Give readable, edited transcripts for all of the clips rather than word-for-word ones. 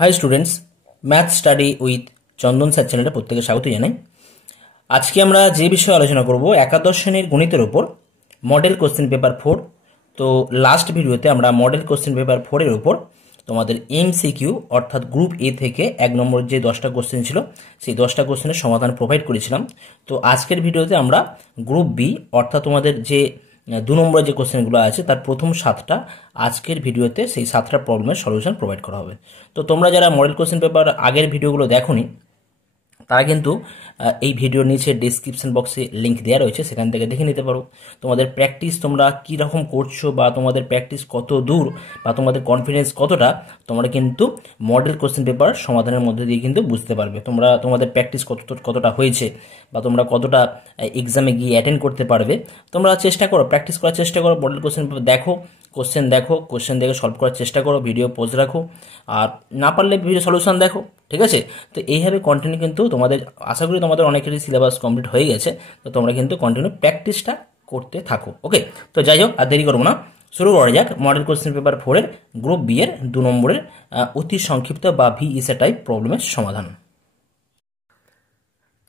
High students, math study with Chandan sir চ্যানেলে প্রত্যেকে স্বাগত জানাই। আজকে আমরা যে বিষয়ে আলোচনা করব একাদশ শ্রেণীর গণিতের ওপর মডেল কোশ্চেন পেপার 4। তো লাস্ট ভিডিওতে আমরা মডেল কোশ্চেন পেপার 4-এর ওপর তোমাদের এমসিকিউ অর্থাৎ গ্রুপ এ থেকে 1 নম্বর যে 10টা কোশ্চেন ছিল সেই 10টা কোশ্চেনের সমাধান প্রোভাইড করেছিলাম। তো আজকের ভিডিওতে আমরা গ্রুপ বি অর্থাৎ তোমাদের যে 2 নম্বরের যে কোশ্চেনগুলো আছে তার প্রথম 7টা আজকের ভিডিওতে সেই 7টা প্রবলেমের সলিউশন প্রোভাইড করা হবে। তো তোমরা যারা মডেল কোশ্চেন পেপার আগের ভিডিওগুলো দেখোনি তারা কিন্তু এই ভিডিওর নিচে ডেসক্রিপশন বক্সে লিঙ্ক দেওয়া রয়েছে, সেখান থেকে দেখে নিতে পারো। তোমাদের প্র্যাকটিস তোমরা কী রকম করছো বা তোমাদের প্র্যাকটিস কত দূর বা তোমাদের কনফিডেন্স কতটা তোমরা কিন্তু মডেল কোশ্চেন পেপার সমাধানের মধ্যে দিয়ে কিন্তু বুঝতে পারবে। তোমরা তোমাদের প্র্যাকটিস কতটা হয়েছে বা তোমরা কতটা এক্সামে গিয়ে অ্যাটেন্ড করতে পারবে। তোমরা চেষ্টা করো, প্র্যাকটিস করার চেষ্টা করো, মডেল কোশ্চেন পেপার দেখো, কোশ্চেন দেখে সলভ করার চেষ্টা করো, ভিডিও পোজ রাখো, আর না পারলে ভিডিও সলিউশন দেখো, ঠিক আছে? তো এইভাবে কন্টিনিউ কিন্তু তোমাদের আশা করি তোমাদের অনেকেরই সিলেবাস কমপ্লিট হয়ে গেছে, তো তোমরা কিন্তু কন্টিনিউ প্র্যাকটিসটা করতে থাকো। ওকে, তো যাই হোক আর দেরি করবো না, শুরু করা যাক মডেল কোশ্চেন পেপার 4-এর গ্রুপ বি এর 2 নম্বরের অতি সংক্ষিপ্ত বা ভিএসএ টাইপ প্রবলেমের সমাধান।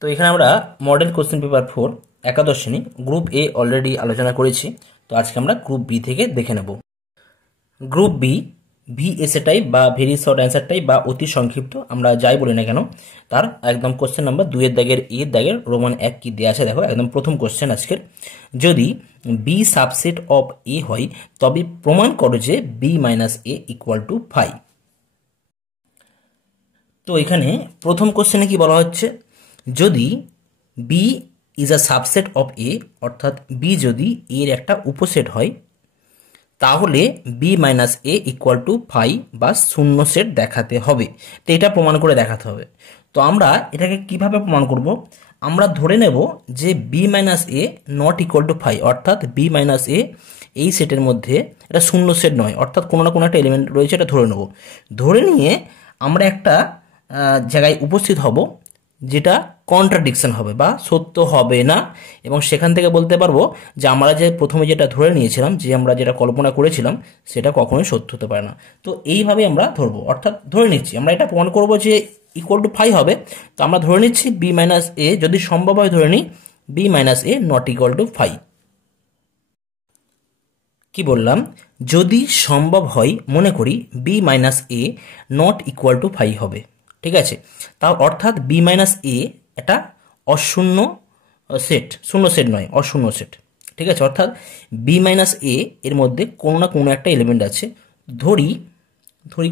তো এখানে আমরা মডেল কোশ্চেন পেপার 4 একাদশ শ্রেণী গ্রুপ এ অলরেডি আলোচনা করেছি, তো আজকে আমরা গ্রুপ বি থেকে দেখে নেব। গ্রুপ বি ভিএসএ টাইপ বা ভেরি শর্ট অ্যান্সার টাইপ বা অতি সংক্ষিপ্ত আমরা যাই বলি না কেন, তার একদম কোশ্চেন নাম্বার 2-এর দাগের এর দাগের রোমান 1 কি দেওয়া আছে দেখো। একদম প্রথম কোশ্চেন আজকের, যদি বি সাবসেট অফ এ হয় তবে প্রমাণ করো যে B minus A equal to 5। তো এখানে প্রথম কোশ্চেনে কি বলা হচ্ছে, যদি B is a subset of A অর্থাৎ বি যদি এর একটা উপসেট হয় তাহলে B minus A equal to 5 বা শূন্য সেট দেখাতে হবে। তো এটা প্রমাণ করে দেখাতে হবে। তো আমরা এটাকে কিভাবে প্রমাণ করব? আমরা ধরে নেব যে B minus A not equal to 5 অর্থাৎ বি মাইনাস এ এই সেটের মধ্যে এটা শূন্য সেট নয়, অর্থাৎ কোনো না কোনো একটা এলিমেন্ট রয়েছে, এটা ধরে নেব। ধরে নিয়ে আমরা একটা জায়গায় উপস্থিত হব যেটা কন্ট্রাডিকশন হবে বা সত্য হবে না, এবং সেখান থেকে বলতে পারবো যে আমরা যে প্রথমে যেটা ধরে নিয়েছিলাম, যে আমরা যেটা কল্পনা করেছিলাম সেটা কখনোই সত্য হতে পারে না। তো এইভাবে আমরা ধরবো, অর্থাৎ ধরে নিচ্ছি আমরা এটা প্রমাণ করবো যে ইকুয়াল টু 5 হবে। তো আমরা ধরে নিচ্ছি বি মাইনাস এ, যদি সম্ভব হয় ধরে নিই B minus A not equal to 5। কি বললাম? যদি সম্ভব হয় মনে করি B minus A not equal to 5 হবে, ঠিক আছে? তাও অর্থাৎ বি মাইনাস এ এটা অশূন্য সেট, শূন্য সেট নয়, অশূন্য সেট, ঠিক আছে? অর্থাৎ বি মাইনাস এ এর মধ্যে কোনো না কোনো একটা এলিমেন্ট আছে। ধরি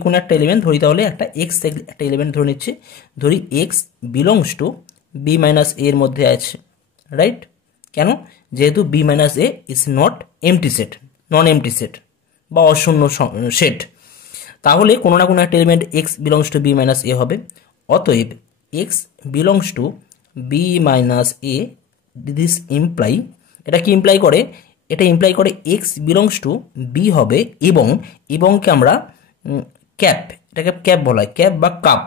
কোনো একটা এলিমেন্ট ধরি, তাহলে একটা এক্স একটা এলিমেন্ট ধরে নিচ্ছে, ধরি x belongs to B minus A এর মধ্যে আছে, রাইট? কেন? যেহেতু B minus A is not empty set, non empty set বা অশূন্য সেট, তাহলে কোনো না কোনো একটা element x belongs to B minus A হবে। অতএব x belongs to B minus A, this imply, এটা কি ইমপ্লাই করে? এটা ইমপ্লাই করে এক্স বিলংস টু বি হবে, এবংকে আমরা ক্যাপ, এটাকে ক্যাপ বলা হয়, ক্যাপ বা কাপ,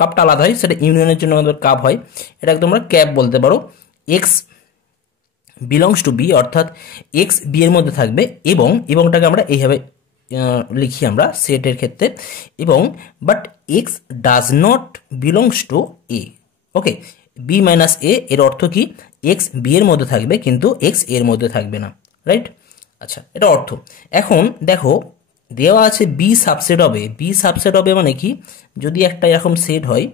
কাপটা আলাদা হয়, সেটা ইউনিয়নের জন্য আমাদের কাপ হয়, এটাকে তোমরা ক্যাপ বলতে পারো। এক্স বিলংস টু বি অর্থাৎ এক্স বি এর মধ্যে থাকবে, এবংটাকে আমরা এইভাবে লিখি আমরা সেটের ক্ষেত্রে, এবং but x does not belongs to A. Okay, B minus A এর অর্থ কি? এক্স বি এর মধ্যে থাকবে কিন্তু এক্স এর মধ্যে থাকবে না, রাইট? আচ্ছা, এটা অর্থ। এখন দেখো দেওয়া আছে বি সাবসেট হবে, বি সাবসেট হবে মানে কি? যদি একটা এরকম সেট হয়,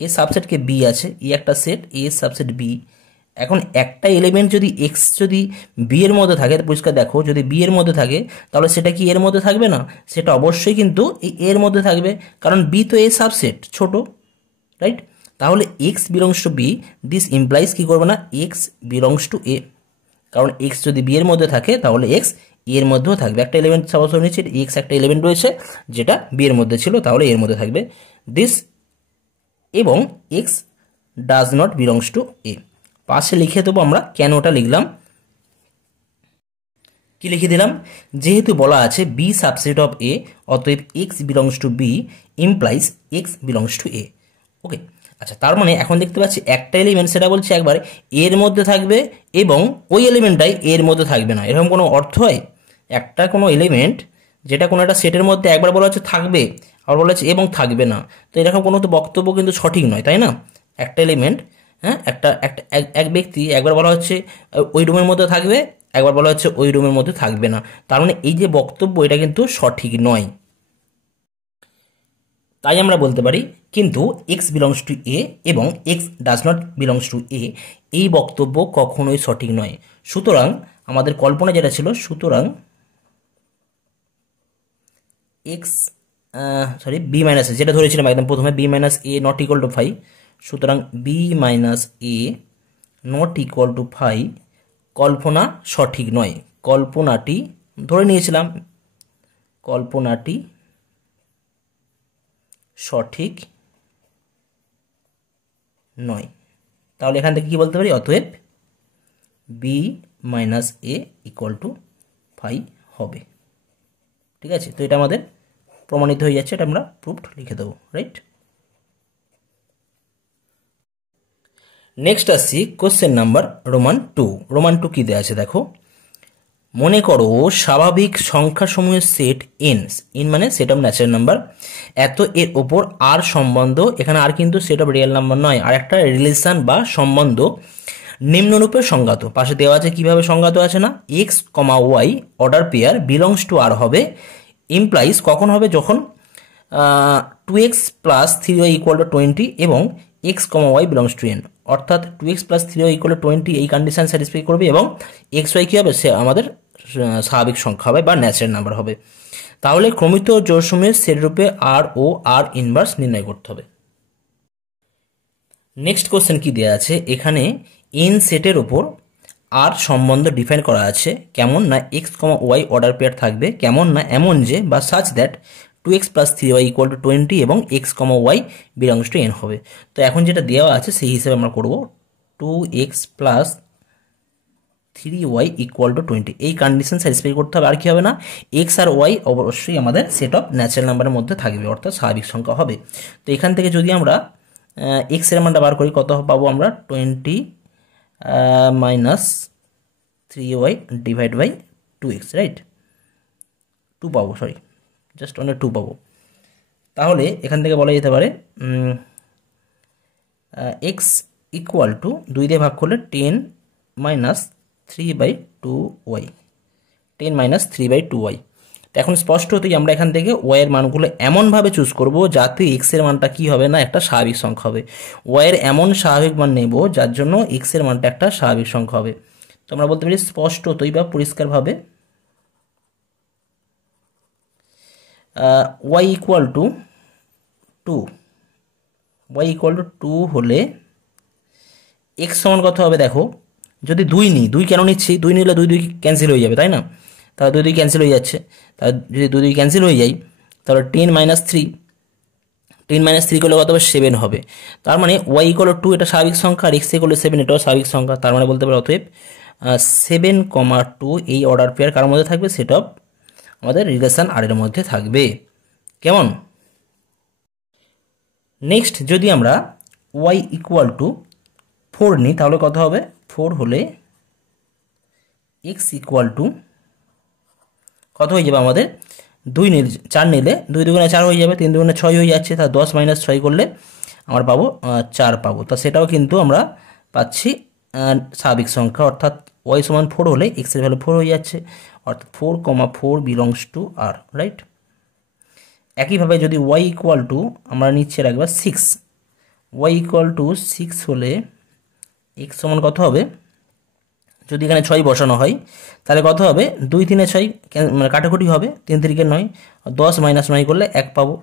এ সাবসেটকে বি আছে, ই একটা সেট, এ সাবসেট বি। এখন একটা এলিমেন্ট যদি এক্স যদি বি এর মধ্যে থাকে, পরিষ্কার দেখো, যদি বি এর মধ্যে থাকে তাহলে সেটা কি এর মধ্যে থাকবে না? সেটা অবশ্যই কিন্তু এই এর মধ্যে থাকবে, কারণ বি তো এ সাবসেট, ছোট, রাইট? তাহলে x belongs to B, this implies কি করবে না, এক্স বিলংস টু এ, কারণ এক্স যদি বি এর মধ্যে থাকে তাহলে এক্স এর মধ্যেও থাকবে। একটা এলিমেন্ট সাপোজ নিচ্ছে এক্স, একটা এলিমেন্ট রয়েছে যেটা বি এর মধ্যে ছিল, তাহলে এর মধ্যে থাকবে দিস, এবং x does not belongs to A. পাশে লিখে দেবো আমরা কেন ওটা লিখলাম, কি লিখে দিলাম? যেহেতু বলা আছে বি সাবসেট অফ এ, অতএব x belongs to B implies x belongs to A. Okay, আচ্ছা, তার মানে এখন দেখতে পাচ্ছি একটা এলিমেন্ট, সেটা বলছে একবার এর মধ্যে থাকবে এবং ওই এলিমেন্টটাই এর মধ্যে থাকবে না, এরকম কোনো অর্থ হয়? একটা কোনো এলিমেন্ট যেটা কোনো একটা সেটের মধ্যে একবার বলা হচ্ছে থাকবে, আবার বলা হচ্ছে এবং থাকবে না। তো এরকম কোনো তো বক্তব্য কিন্তু সঠিক নয়, তাই না? একটা এলিমেন্ট, হ্যাঁ, একটা একটা এক ব্যক্তি একবার বলা হচ্ছে ওই রুমের মধ্যে থাকবে, একবার বলা হচ্ছে ওই রুমের মধ্যে থাকবে না, তার মানে এই যে বক্তব্য এটা কিন্তু সঠিক নয়। তাই আমরা বলতে পারি কিন্তু এক্স বিলংস টু এ এবং x does not belongs to A, এই বক্তব্য কখনোই সঠিক নয়। সুতরাং আমাদের কল্পনা যেটা ছিল, সুতরাং এক্স বি মাইনাস এ, যেটা ধরেছিলাম একদম প্রথমে, B minus A not equal to 5, সুতরাং B minus A not equal to 5 কল্পনা সঠিক নয়। কল্পনাটি ধরে নিয়েছিলাম, কল্পনাটি সঠিক নয়। তাহলে এখান থেকে কি বলতে পারি, অতএব B minus A equal to 5 হবে। ঠিক আছে, তো এটা আমাদের প্রমাণিত হয়ে যাচ্ছে, এটা আমরা প্রুফড লিখে দেবো, রাইট। নেক্সট আসছি কোশ্চেন নাম্বার রোমান 2। রোমান 2 কি দেওয়া আছে দেখো, মনে করো স্বাভাবিক সংখ্যাসমূহের সেট এন, এন মানে সেট অফ ন্যাচারাল নাম্বার, এত এর ওপর আর সম্বন্ধ, এখানে আর কিন্তু সেট অফ রিয়েল নাম্বার নয়, আর একটা রিলেশন বা সম্বন্ধ নিম্নরূপে সংজ্ঞাত। পাশে দেওয়া আছে কিভাবে সংজ্ঞাত আছে না, x comma y order pair belongs to R হবে, ইমপ্লাইজ কখন হবে, যখন 2x plus 3y equal to 20 এবং x comma y belongs to N, অর্থাৎ 2x plus 3y equal to 20 এই কন্ডিশন স্যাটিসফাই করবে এবং এক্স ওয়াই কী হবে, সে আমাদের স্বাভাবিক সংখ্যা হবে বা ন্যাচারাল নাম্বার হবে। তাহলে ক্রমিত জোড়সমূহের সেট রূপে আর ও আর ইনভার্স নির্ণয় করতে হবে। নেক্সট কোশ্চেন কি দেওয়া আছে, এখানে এন সেটের ওপর আর সম্বন্ধ ডিফাইন করা আছে, কেমন না x comma y order pair থাকবে, কেমন না এমন যে বা such that 2x plus 3y equal to 20 এবং x comma y belongs to N হবে। তো এখন যেটা দেওয়া আছে সেই হিসেবে আমরা করব, 2x plus 3y equal to 20 এই কন্ডিশন স্যাটিসফাই করতে হবে। আর কি হবে না, এক্স আর ওয়াই অবশ্যই আমাদের সেট অফ ন্যাচারাল নাম্বারের মধ্যে থাকবে, অর্থাৎ স্বাভাবিক সংখ্যা হবে। তো এখান থেকে যদি আমরা এক্স এর মানটা বার করি, কত পাবো আমরা, 20 minus 3y divide by 2x, right, 2 পাবো, সরি জাস্ট অনেক 2 পাবো। তাহলে এখান থেকে বলা যেতে পারে এক্স ইকুয়াল টু 2 দিয়ে ভাগ করলে 10 মাইনাস 3/2y, 10 মাইনাস 3/2y। তো এখন স্পষ্ট হতেই আমরা এখান থেকে ওয়াইয়ের মানগুলো এমনভাবে চুজ করব যাতে এক্সের মানটা কি হবে না, একটা স্বাভাবিক সংখ্যা হবে। ওয়াইয়ের এমন স্বাভাবিক মান নেব যার জন্য এক্সের মানটা একটা স্বাভাবিক সংখ্যা হবে। তো আমরা বলতে পারি স্পষ্টতই বা পরিষ্কারভাবে y equal to 2, y equal to 2 হলে এক্স সমান কত হবে দেখো, যদি 2 নিই, 2 কেন নিচ্ছি, 2 নিলে 2 ক্যান্সেল হয়ে যাবে, তাই না? তাহলে 2 ক্যান্সেল হয়ে যাচ্ছে, তাহলে যদি 2 ক্যান্সেল হয়ে যায় তাহলে 10 মাইনাস 3, 10 মাইনাস 3 করলে কত হবে, 7 হবে। তার মানে ওয়াই ইকুয়াল টু 2 এটা স্বাভাবিক সংখ্যা, আর এক্স ইকুয়াল টু 7 এটাও স্বাভাবিক সংখ্যা। তার মানে বলতে পারি অতএব 7,2 এই অর্ডার পেয়ার কার মধ্যে থাকবে, সেট অফ আমাদের রিলেশন আর এর মধ্যে থাকবে। কেমন? নেক্সট যদি আমরা ওয়াই ইকুয়াল টু 4 নিই তাহলে কত হবে, 4 হলে এক্স ইকুয়াল টু কত হয়ে যাবে আমাদের, 2 নিলে 4 নিলে 2 দুগুণে 4 হয়ে যাবে, 3 দুগুণে 6 হয়ে যাচ্ছে, তা 10 মাইনাস 6 করলে আমরা পাবো 4 পাবো। তা সেটাও কিন্তু আমরা পাচ্ছি স্বাভাবিক সংখ্যা, অর্থাৎ ওয়াই সমান 4 হলে এক্সের ভ্যালু 4 হয়ে যাচ্ছে, অর্থাৎ 4,4 বিলংস টু আর, রাইট। একইভাবে যদি ওয়াই ইকুয়াল টু আমরা নিচ্ছে একবার 6, ওয়াই ইকুয়াল টু 6 হলে এক্স সমান কত হবে, যদি এখানে 6 বসানো হয় তাহলে কত হবে, 2 3 6 মানে কাটাকুটি হবে, 3 3 9, 10 মাইনাস 9 করলে 1 পাবো।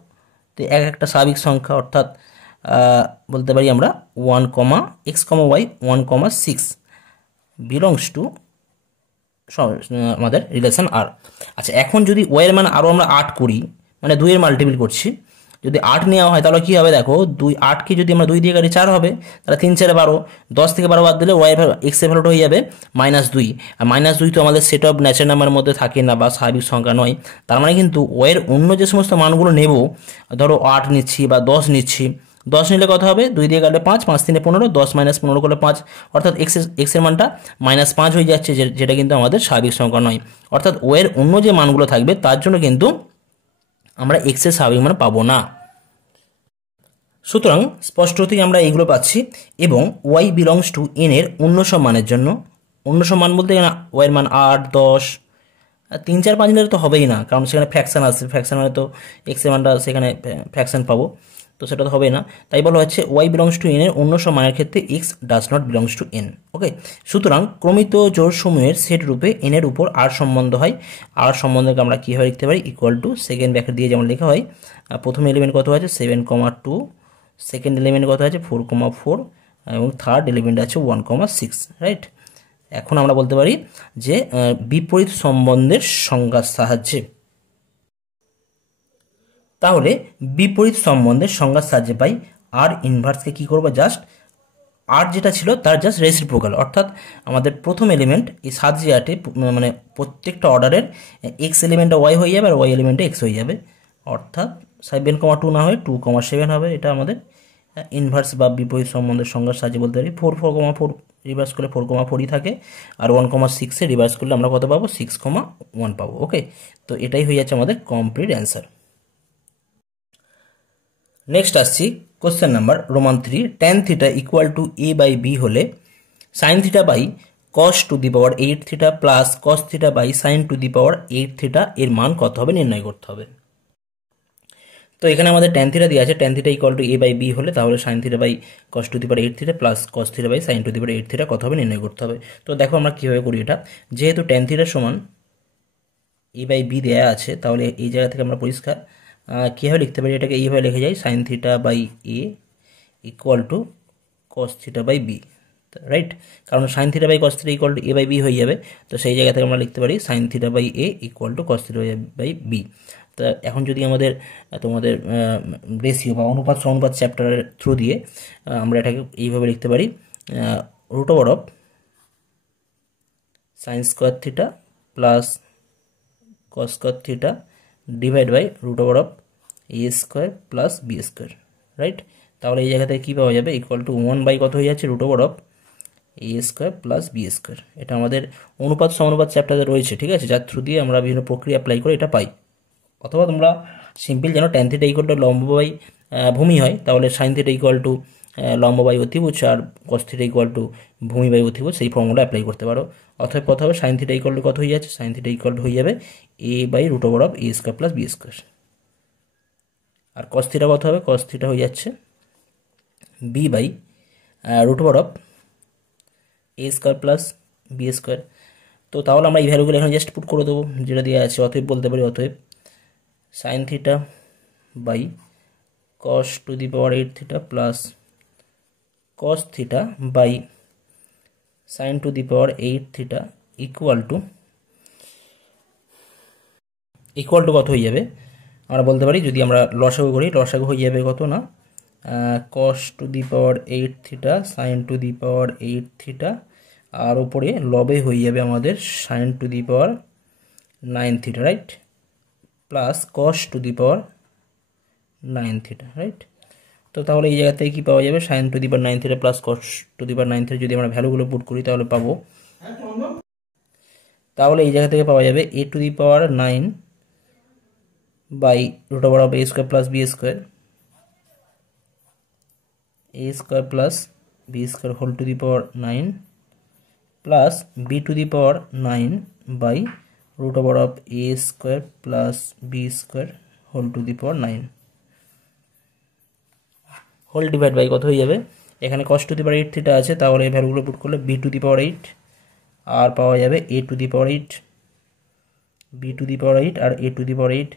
তো একটা স্বাভাবিক সংখ্যা, অর্থাৎ বলতে পারি আমরা 1, x comma y 1,6 belongs to আমাদের রিলেশন আর। আচ্ছা, এখন যদি ওয়াইয়ের মান আরও আমরা 8 করি, মানে 2 এর মাল্টিপল করছি, যদি 8 নেওয়া হয় তাহলে কী হবে দেখো, 8কে যদি আমরা 2 দিয়ে কাটি 4 হবে, তাহলে 3 4 12, 10 থেকে 12 বাদ দিলে ওয়াই এক্সের ভ্যালুটা হয়ে যাবে -2, আর -2 তো আমাদের সেট অফ ন্যাচারাল নাম্বারের মধ্যে থাকে না বা স্বাভাবিক সংখ্যা নয়। তার মানে কিন্তু ওয়ের অন্য যে সমস্ত মানগুলো নেব, ধরো 8 নিচ্ছি বা 10 নিচ্ছি, 10 নিলে কত হবে, 2 দিয়ে কাটলে 5, 5 3 15, 10 মাইনাস 15 করলে 5, অর্থাৎ এক্সের মানটা -5 হয়ে যাচ্ছে, যেটা কিন্তু আমাদের স্বাভাবিক সংখ্যা নয়। অর্থাৎ ওয়ের অন্য যে মানগুলো থাকবে তার জন্য কিন্তু আমরা এক্সের স্বাভাবিক মান পাবো না। সুতরাং স্পষ্টতই আমরা এইগুলো পাচ্ছি। এবং ওয়াই বিলংস টু এন এর অন্য সব মানের জন্য, অন্য সব মান বলতে ওয়াইয়ের মান 8, 10, 3, 4, 5 নিলে তো হবেই না, কারণ সেখানে ফ্র্যাকশন আছে, ফ্র্যাকশন মানে তো এক্স এর মানটা সেখানে ফ্র্যাকশন পাবো, তো সেটা তো হবে না। তাই বলা হচ্ছে ওয়াই বিলংস টু এন এর অন্য সব মানের ক্ষেত্রে x does not belongs to N. Okay, সুতরাং ক্রমিত জোড় সমূহের সেট রূপে এন এর উপর আর সম্বন্ধ হয়। আর সম্বন্ধকে আমরা কীভাবে লিখতে পারি? ইকুয়াল টু সেকেন্ড ব্র্যাকেট দিয়ে যেমন লেখা হয়, প্রথম এলিমেন্ট কত আছে 7,2, সেকেন্ড এলিমেন্ট কত আছে 4,4 এবং থার্ড এলিমেন্ট আছে 1,6, রাইট। এখন আমরা বলতে পারি যে বিপরীত সম্বন্ধের সংজ্ঞার সাহায্যে, তাহলে বিপরীত সম্বন্ধের সংজ্ঞার সাহায্যে পাই আর ইনভার্সকে কি করব, জাস্ট আর যেটা ছিল তার জাস্ট রেসিপ্রোকাল, অর্থাৎ আমাদের প্রথম এলিমেন্ট এই 7 যে 8 মানে প্রত্যেকটা অর্ডারের এক্স এলিমেন্টটা ওয়াই হয়ে যাবে আর ওয়াই এলিমেন্টটা এক্স হয়ে যাবে, অর্থাৎ 7,2 না হয়ে 2,7 হবে। এটা আমাদের ইনভার্স বা বিপরীত সম্বন্ধের সংজ্ঞার সাহায্যে বলতে পারি। 4,4 রিভার্স করলে 4,4ই থাকে, আর 1,6 রিভার্স করলে আমরা কত পাবো? 6,1 পাবো। ওকে, তো এটাই হয়ে যাচ্ছে আমাদের কমপ্লিট অ্যান্সার। নেক্সট আসছি question number Roman 3, tan theta equal to a by b হলে sine theta by cos to the power 8 theta plus cos theta by sine to the power 8 theta এর মান কত হবে নির্ণয় করতে হবে। তো এখানে আমাদের tan থিটা দিয়ে আছে, tan theta equal to a by b হলে তাহলে sine theta by cos to the power 8 theta plus cos theta by sine to the power 8 theta কত হবে নির্ণয় করতে হবে। তো দেখো আমরা কীভাবে করি এটা, যেহেতু tan থিটা সমান a বাই b দেওয়া আছে, তাহলে এই জায়গা থেকে আমরা পরিষ্কার কীভাবে লিখতে পারি, এটাকে এইভাবে লিখে যাই, sin theta by a equal to cos theta by b, right. কারণ sin theta by cos theta equal to a by b হয়ে যাবে, তো সেই জায়গা থেকে আমরা লিখতে পারি sin theta by a equal to cos theta by b. তা এখন যদি আমাদের তোমাদের রেশিও বা অনুপাত সমানুপাত চ্যাপ্টারের থ্রু দিয়ে আমরা এটাকে এইভাবে লিখতে পারি, root over of sine square theta plus cos square theta divide by root over of a square plus b square, right. তাহলে এই জায়গা থেকে কী পাওয়া যাবে? ইকুয়াল টু 1 বাই কত হয়ে যাচ্ছে? Root over of a square plus b square. এটা আমাদের অনুপাত সমানুপাত চ্যাপ্টারে রয়েছে, ঠিক আছে, যার থ্রু দিয়ে আমরা বিভিন্ন প্রক্রিয়া অ্যাপ্লাই করে এটা পাই। অথবা তোমরা সিম্পল যেন ট্যান থিটা ইকুয়াল টু লম্ব বাই ভূমি হয়, তাহলে সাইন থিটা ইকুয়াল টু লম্ব বাই অতিভুজ আর কস থিটা ইকুয়াল টু ভূমি বাই অতিভুজ, সেই ফর্মুলা অ্যাপ্লাই করতে পারো। অথবা কত হবে? সাইন থিটা ইকুয়াল টু কত হয়ে যাচ্ছে? সাইন থিটা ইকুয়াল টু হয়ে যাবে a by root over of a square plus b square. আর কস থিটা কত হবে? কস থিটা হয়ে যাচ্ছে b by root over of a square plus b square. তো তাহলে আমরা এই ভ্যালুগুলো এখানে জাস্ট পুট করে দেবো যেটা দেওয়া আছে। অতএব বলতে পারি, অতএব sine theta by cos to the power 8 theta plus cos theta by sine to the power 8 theta equal to কত হয়ে যাবে? আমরা বলতে পারি, যদি আমরা লসাগু করি, লসাগু হয়ে যাবে কত না, cos to the power 8 theta sin to the power 8 theta, আর ওপরে লবে হয়ে যাবে আমাদের sin to the power 9 theta, right, plus cos to the power 9 theta, right. তো তাহলে এই জায়গা থেকে কী পাওয়া যাবে? Sin to the power 9 theta plus cos to the power 9 theta যদি আমরা ভ্যালুগুলো পুট করি তাহলে পাবো, তাহলে এই জায়গা থেকে পাওয়া যাবে a to the power 9 by root over of a square plus b square, a square plus b square whole to the power 9 plus b to the power 9 by root over of a square plus b square whole to the power 9 whole divide by কত হয়ে যাবে? এখানে কস to the power 8 theta আছে, তাহলে এই ভ্যালুগুলো put করলে b to the power 8 আর পাওয়া যাবে a to the power 8, b to the power 8 আর এ টু দি পাওয়ার 8,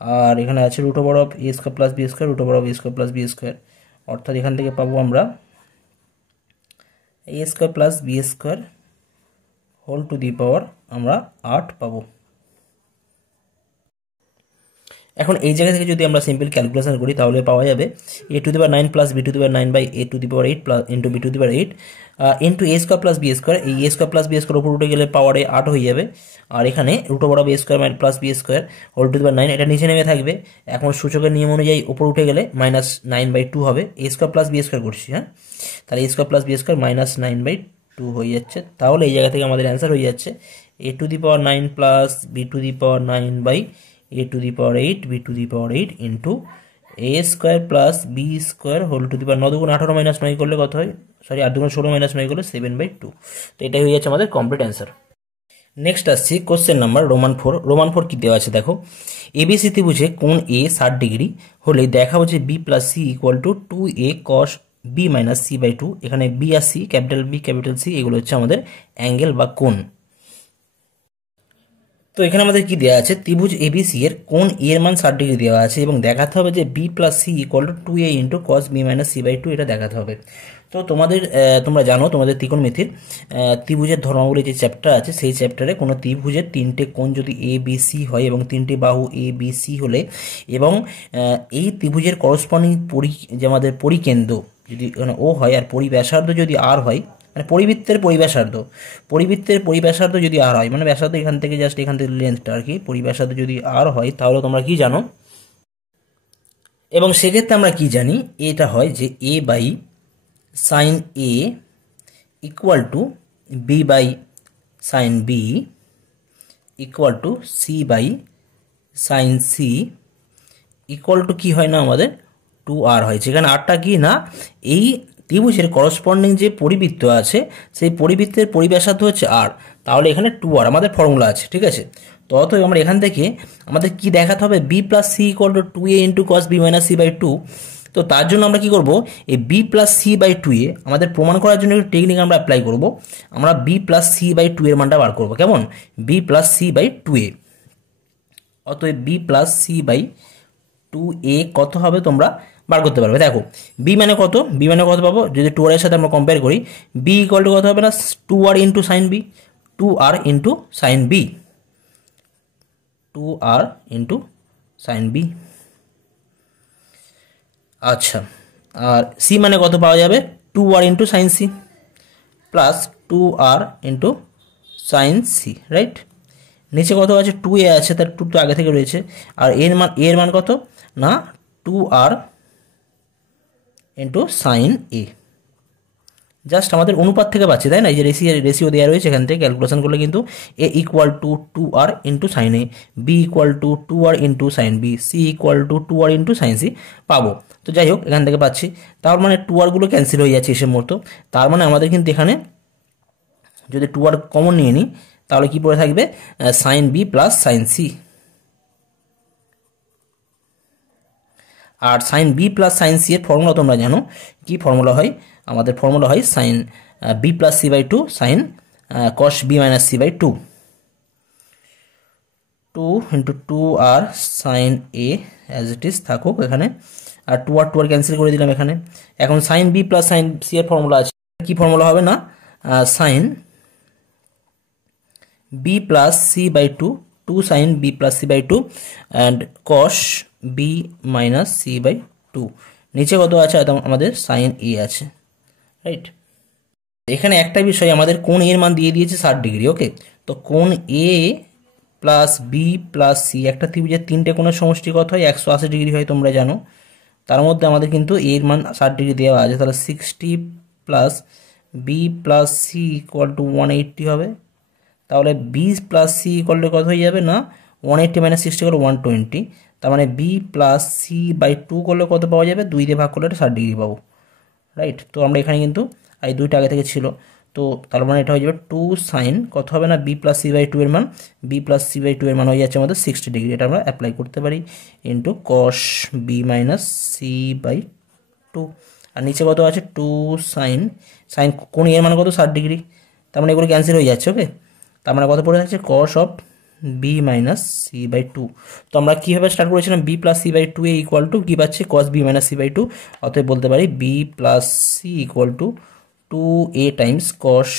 আর এখানে আছে root over of a square plus b square, root over of a square plus b square, অর্থাৎ এখান থেকে পাবো আমরা a square plus b square whole to the power আমরা 8 পাবো। এখন এই জায়গা থেকে যদি আমরা সিম্পল ক্যালকুলেশন করি তাহলে পাওয়া যাবে a to the power 9 plus b to the power 9 by a to the power 8 plus into b to the power 8 into a square plus b square. এই a square plus b square উপর উঠে গেলে পাওয়ারে 8 হয়ে যাবে, আর এখানে root over of a square plus b square whole to the power 9 এটা নিচে নেমে থাকবে। এখন সূচকের নিয়ম অনুযায়ী উপর উঠে গেলে -9/2 হবে, এ স্কোয়ার প্লাস বি স্কোয়ার করছি, হ্যাঁ, তাহলে এ স্কোয়ার প্লাস বি স্কোয়ার -9/2 হয়ে যাচ্ছে। তাহলে এই জায়গা থেকে আমাদের অ্যান্সার হয়ে যাচ্ছে a to the power 9 plus b to the power 9 by a to the power 8 b to the power 8 into a square plus b square whole to the power 9 দুগুণ 18 মাইনাস 9 করলে কত হয়, সরি 8 দুগুণ 16 minus 9 করলে 7/2। তো এটাই হয়ে যাচ্ছে আমাদের কমপ্লিট অ্যান্সার। নেক্সট আসছি কোশ্চেন নাম্বার রোমান 4 কি দেওয়া আছে দেখো, এবিসি ত্রিভুজে কোণ এ 60 ডিগ্রি হলে দেখাবো যে b plus C equal to 2a cos b minus C by 2। এখানে বি আর c, capital B capital C, এগুলো হচ্ছে আমাদের অ্যাঙ্গেল বা কোণ। তো এখানে আমাদের কি দেওয়া আছে, ত্রিভুজ এবিসি এর কোণ এ এর মান 60 ডিগ্রি দেওয়া আছে এবং দেখাতে হবে যে b plus C equal to 2a into cos B minus C by 2, এটা দেখাতে হবে। তো তোমরা জানো তোমাদের ত্রিকোণমিতির ত্রিভুজের ধর্মাবলী যে চ্যাপ্টার আছে, সেই চ্যাপ্টারে কোনো ত্রিভুজের 3টে কোণ যদি এ বি সি হয় এবং 3টে বাহু এ বি সি হলে এবং এই ত্রিভুজের করসপন্ডিং যে আমাদের পরিকেন্দ্র যদি ও হয় আর পরিব্যাসার্ধ যদি আর হয়, মানে পরিবৃত্তের পরিব্যাসার্ধ যদি আর হয়, মানে ব্যাসার্ধ এখান থেকে জাস্ট এখান থেকে লেন্থটা আর কি, পরিব্যাসার্ধ যদি আর হয় তাহলে তোমরা কি জানো, এবং সেক্ষেত্রে আমরা কি জানি, এটা হয় যে a by sine A equal to b by sine B equal to c by sine C equal to কি হয় না আমাদের 2r হয়, যেখানে আরটা কি না এই ত্রিভুজের করসপন্ডিং যে পরিবৃত্ত আছে সেই পরিবৃত্তের পরিব্যাসার্ধ হচ্ছে r, তাহলে এখানে 2r আমাদের ফর্মুলা আছে, ঠিক আছে। তো অতএব আমরা এখান থেকে আমাদের কি দেখাতে হবে, b plus C equal to 2a into cos B minus C by 2। তো তার জন্য আমরা কি করব, এই B plus C by 2a আমাদের প্রমাণ করার জন্য একটু টেকনিক আমরা অ্যাপ্লাই করব। আমরা বি প্লাস সি বাই 2 এর মানটা বার করবো, কেমন, B plus C by 2a। অতএব B plus C by 2a কত হবে তোমরা বার করতে পারবে। দেখো বি মানে কত, পাবো যদি 2r এর সাথে আমরা কম্পেয়ার করি, বি ইকুয়াল টু কত হবে না 2r into sine B, 2r into sine B, 2r into sine B. আচ্ছা, আর সি মানে কত পাওয়া যাবে, 2r into sine C plus 2r into sine C, right. নিচে কত আছে, 2a আছে, তার 2 তো আগে থেকে রয়েছে, আর এর মান কত না 2r ইন্টু সাইন এ। জাস্ট আমাদের অনুপাত থেকে পাচ্ছি, তাই না, এই যে রেশিও দেওয়া রয়েছে, এখান থেকে ক্যালকুলেশন করলে কিন্তু a equal to 2r into sine a, b equal to 2r into sine b, c equal to 2r into sine c পাবো। তো যাই হোক এখান থেকে পাচ্ছি, তার মানে 2r গুলো ক্যান্সেল হয়ে যাচ্ছে এসে মতো, তার মানে আমাদের কিন্তু এখানে যদি 2r কমন নিয়ে নিই তাহলে কি পড়ে থাকবে, sine B plus sine c. আর sine B plus sine c এর ফর্মুলা তোমরা জানো, কি ফর্মুলা হয়, আমাদের ফর্মুলা হয় sine B plus C by 2 sine cos B minus C by 2, 2 into 2r sine a as it is থাকুক এখানে, আর 2r ক্যান্সেল করে দিলাম এখানে। এখন sine B plus sine c এর ফর্মুলা আছে, কি ফর্মুলা হবে না sine B plus C by 2, 2 sine B plus C by 2 and cos B minus C by 2। নিচে কত আছে, আমাদের সাইন এ আছে, রাইট। এখানে একটা বিষয়, আমাদের কোণ এর মান দিয়ে দিয়েছে 60 ডিগ্রি, ওকে। তো কোণ এ প্লাস বি প্লাস সি, একটা ত্রিভুজের 3টে কোণের সমষ্টি কত হয়, 180 ডিগ্রি হয় তোমরা জানো। তার মধ্যে আমাদের কিন্তু এর মান 60 ডিগ্রি দেওয়া আছে, তাহলে 60 plus B plus C equal to 180 হবে। তাহলে B plus C equal to কত হয়ে যাবে না 180 মাইনাস 60 করলে 120, তার মানে বি প্লাস সি বাই 2 করলে কত পাওয়া যাবে, 2 দিয়ে ভাগ করলে 60 ডিগ্রি পাবো, রাইট। তো আমরা এখানে কিন্তু এই 2টা আগে থেকে ছিল, তো তার মানে এটা হয়ে যাবে 2 সাইন কত হবে না বি প্লাস সি বাই 2 এর মান, বি প্লাস সি বাই 2 এর মান হয়ে যাচ্ছে আমাদের 60 ডিগ্রি, এটা আমরা অ্যাপ্লাই করতে পারি into cos B minus C by 2। আর নিচে কত আছে 2 সাইন কোণ এর মান কত 60 ডিগ্রি, তার মানে এগুলো ক্যান্সেল হয়ে যাচ্ছে, ওকে। তার মানে কত পড়ে থাকছে cos of b minus C by 2। তো আমরা কীভাবে স্টার্ট করেছিলাম, b plus C by 2 a equal to কী পাচ্ছি, cos B minus C by 2, অতএব বলতে পারি b plus C equal to 2a times cos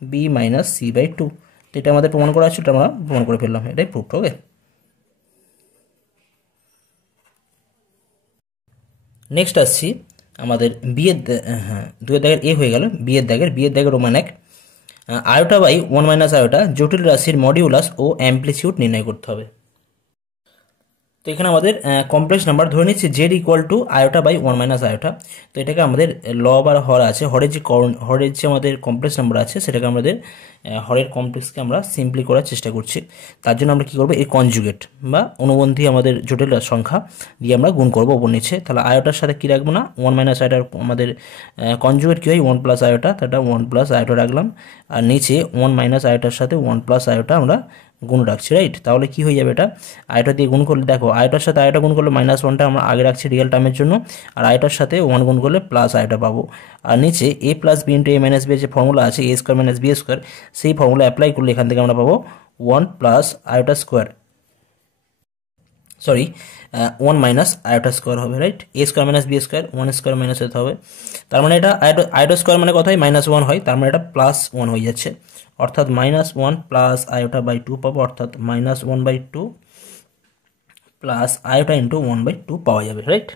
B minus C by 2। তো এটা আমাদের প্রমাণ করা আছে, এটা আমরা প্রমাণ করে ফেললাম, এটাই প্রুফ, ওকে। নেক্সট আসছি আমাদের বিয়ের, হ্যাঁ 2 দাগের এ হয়ে গেল, বিয়ের দাগের Roman 1, iota by 1 minus iota জটিল রাশির মডিউলাস ও অ্যাম্প্লিটিউড নির্ণয় করতে হবে। তো এখানে আমাদের কমপ্লেক্স নাম্বার ধরে নিচ্ছি z equal to iota by 1 minus iota. তো এটাকে আমাদের লব আর হর আছে, হরের যে আমাদের কমপ্লেক্স নাম্বার আছে সেটাকে আমাদের হরের কমপ্লেক্সকে আমরা সিম্পলি করার চেষ্টা করছি। তার জন্য আমরা কী করবো, এই কনজুগেট বা অনুবন্ধী আমাদের জটিল সংখ্যা দিয়ে আমরা গুণ করবো ওপর নিচে। তাহলে আয়োটার সাথে কী রাখবো না, 1 মাইনাস আয়োটার আমাদের কনজুগেট কী হয় 1 প্লাস আয়োটা, তাটা 1 প্লাস আয়োটা রাখলাম। আর নিচে 1 মাইনাস আয়োটার সাথে 1 প্লাস আয়োটা আমরা গুণ রাখছি, রাইট। তাহলে কি হয়ে যাবে, এটা আয়োটা দিয়ে গুণ করলে দেখো আয়োটার সাথে আয়োটা গুণ করলে -1টা আমরা আগে রাখছি রিয়েল টার্মের জন্য, আর আয়োটার সাথে 1 গুণ করলে প্লাস আয়োটা পাবো। আর নিচে a plus b into a minus b যে ফর্মুলা আছে a square minus b square, সেই ফর্মুলা অ্যাপ্লাই করলে এখান থেকে আমরা পাবো 1 plus iota square, sorry 1 minus iota square হবে, right. a square minus b square 1 square minus হতে হবে। তার মানে এটা আয়োটা স্কোয়ার মানে কত হয়, -1 হয়, তার মানে এটা +1 হয়ে যাচ্ছে, অর্থাৎ -1 প্লাস আয়োটা বাই 2 পাবো, অর্থাৎ -1/2 প্লাস আয়োটা ইন্টু 1/2 পাওয়া যাবে, রাইট।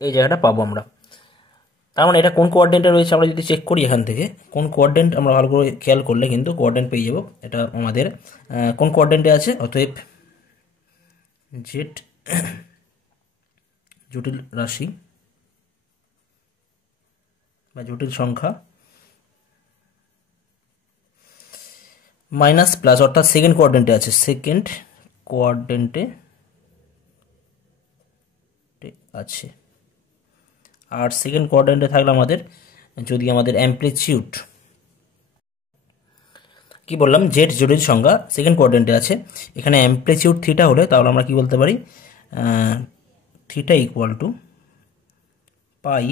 এই জায়গাটা পাবো আমরা। তার মানে এটা কোন কোয়াড্রেন্টে রয়েছে আমরা যদি চেক করি এখান থেকে কোন কোয়াড্রেন্ট, আমরা ভালো করে খেয়াল করলে কিন্তু কোয়াড্রেন্ট পেয়ে যাবো। এটা আমাদের কোন কোয়াড্রেন্টে আছে, অতএব জেড জটিল রাশি বা জটিল সংখ্যা মাইনাস প্লাস, অর্থাৎ সেকেন্ড কোয়াড্রেন্টে আছে, সেকেন্ড কোয়াড্রেন্টে আছে। আর সেকেন্ড কোয়াড্রেন্টে থাকলে আমাদের যদি আমাদের অ্যামপ্লিটিউড কি বললাম, জেড জটিল সংখ্যা সেকেন্ড কোয়াড্রেন্টে আছে, এখানে অ্যামপ্লিটিউড থিটা হলে তাহলে আমরা কি বলতে পারি, theta equal to pi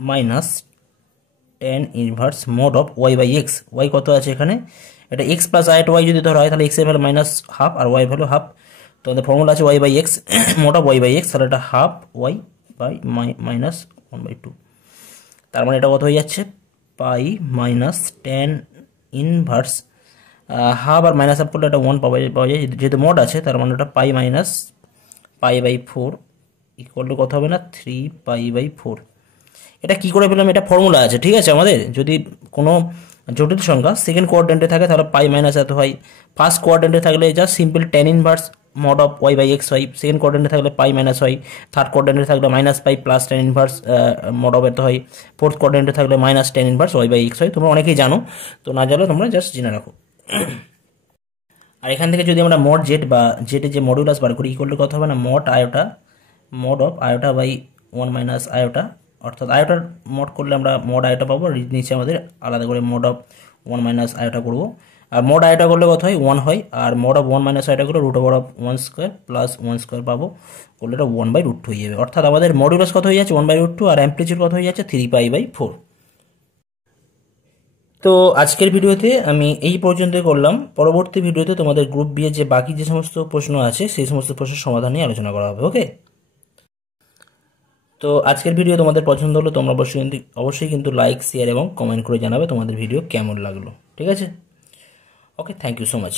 minus tan inverse mod of y by x. Y কত আছে এখানে, এটা এক্স প্লাস আইট ওয়াই যদি ধরা হয় তাহলে এক্সের ভ্যালু -1/2 আর ওয়াই ভ্যালু হাফ। তো আমাদের ফর্মুলা আছে y by x, mod of y by x, তাহলে এটা হাফ ওয়াই বাই -1/2। তার মানে এটা কত হয়ে যাচ্ছে, পাই মাইনাস tan ইনভার্স হাফ আর মাইনাস হাফ করলে এটা 1 পাওয়া যায়, যেহেতু মোড আছে তার মানে এটা পাই মাইনাস পাই/4 ইকুয়াল টু কত হবে না, 3 পাই/4। এটা কি করে পেলাম, এটা ফর্মুলা আছে, ঠিক আছে। আমাদের যদি কোনো জটিল সংখ্যা সেকেন্ড কোয়াড্রেন্টে থাকে তাহলে পাই মাইনাস এত হয়, ফার্স্ট কোয়াড্রেন্টে থাকলে just simple tan inverse mod of y by x হয়, সেকেন্ড কোয়াড্রেন্টে থাকলে পাই মাইনাস হয়, থার্ড কোয়াড্রেন্টে থাকলে -pi plus tan inverse mod of এত হয়, ফোর্থ কোয়াড্রেন্টে থাকলে -tan inverse y by x হয়। তোমরা অনেকেই জানো, তো না জানলে তোমরা জাস্ট জেনে রাখো। আর এখান থেকে যদি আমরা মড জেড বা জেডের যে মডুলাস বার করি ইকুয়াল টু কত হবে না, mod iota mod of iota by 1 minus iota, অর্থাৎ আয়োটার মড করলে আমরা মড আয়োটা পাবো, নিচে আমাদের আলাদা করে মড অফ 1 মাইনাস আয়োটা করবো। আর মড আয়োটা করলে কত হয়, 1 হয়, আর মড অফ 1 মাইনাস আয়োটা করলে √1 স্কোয়ার প্লাস 1 স্কোয়ার পাবো, করলে এটা 1/√2 হয়ে যাবে। অর্থাৎ আমাদের মডুলাস কত হয়ে যাচ্ছে 1/√2 আর অ্যামপ্লিটিউড কত হয়ে যাচ্ছে 3 পাই/4। তো আজকের ভিডিওতে আমি এই পর্যন্ত করলাম। পরবর্তী ভিডিওতে তোমাদের গ্রুপ বি এর যে বাকি যে সমস্ত প্রশ্ন আছে সেই সমস্ত প্রশ্নের সমাধান নিয়ে আলোচনা করা হবে, ওকে। তো আজকের ভিডিও তোমাদের পছন্দ হলো তোমরা অবশ্যই কিন্তু লাইক, শেয়ার এবং কমেন্ট করে জানাবে তোমাদের ভিডিও কেমন লাগলো, ঠিক আছে। ওকে, থ্যাংক ইউ সো মাচ।